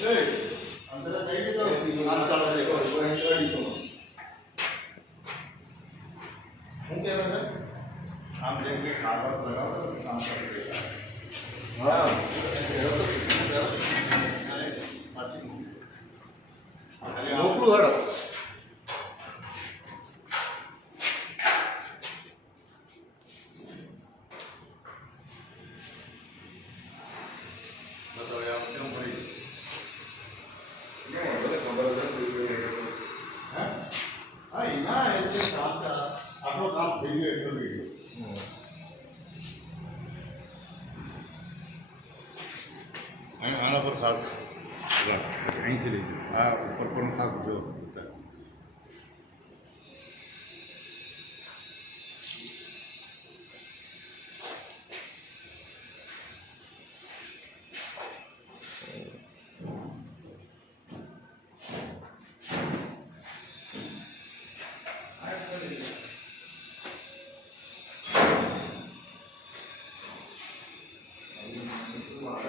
અંદર જઈ તો કામ ચાલે છે કોઈ રેડી છો હું કહેતો છે આમ જેમ કે ખાવા લગાવો તો કામ કરે છે હા મોકલું હેડો આપણું કામ થઈ ગયું એટલું થઈ ગયું આના પર ખાસ અહીંથી લઈ આ ઉપર પણ ખાસ જો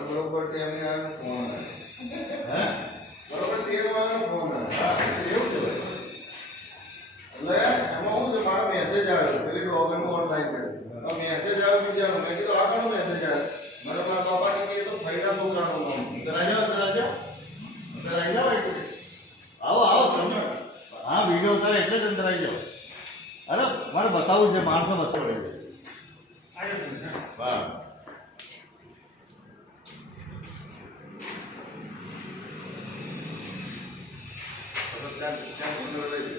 બરોબર ટાઈમે આનો ફોન હે બરોબર ટાઈમે ફોન એવું છે એટલે એમાં હું છે મારો મેસેજ આવ્યો પેલી ડોગરનું ઓનલાઈન કર્યું મેસેજ આવ્યો બીજાનો મેં કીધું આગળનો મેસેજ આવ્યો મને મારા બાપાને કીધું તો ફરીના છોકરાનું નામ અંદર આવી જાઓ આવો આવો તમે હા વિડીયો ઉતારે એટલે જ અંદર આવી જાઓ અરે મારે બતાવવું છે માણસો બતાવડે છે વાહ ત્યાં અંદર લઈ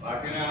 બાકીને આમ